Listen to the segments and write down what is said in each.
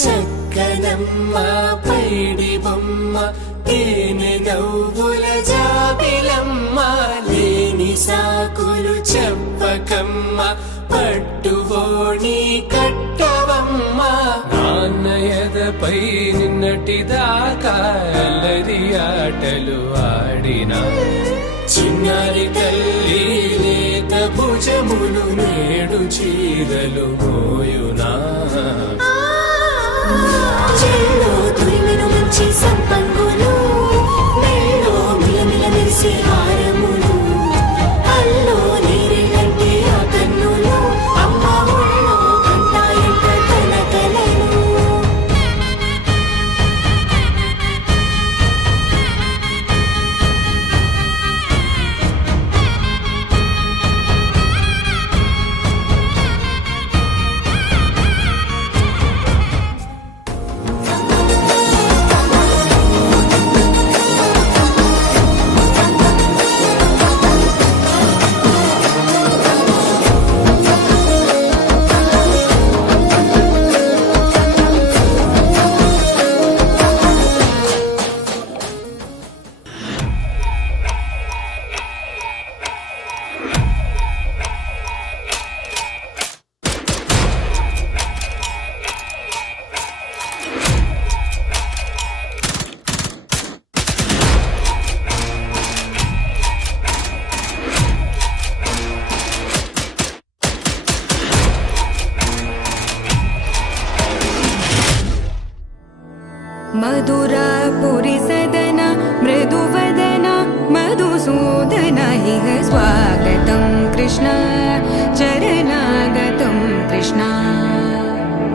చక్కనమ్మ పైడి బొమ్మ తేనె నవ్వుల జాబిలమ్మ లేని సాకులు చెప్పకమ్మ పట్టువోణి కట్టవమ్మ నాన్నయదపై నిన్నటిదాకా అల్లరి ఆటలు ఆడినా చిన్నారి తల్లి లేత భుజములు నేడు చీరలు మోయునా చెల్లో తురిమిన మంచి సంపంగులు మెల్లో మిలమిల మెరిసే హారములు అల్లో నీరేలంటే ఆ కన్నులు అమ్మ ఒళ్ళో కంటాయంట కలకలను मधुरापुरी सदन मृदुवदन मधुसूदन इह स्वागतं कृष्ण चरणागतं कृष्ण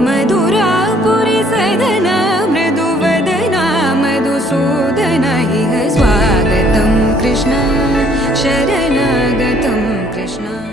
मधुरापुरी सदन मृदुवदन मधुसूदन इह स्वागतं कृष्ण शरणागतं कृष्ण।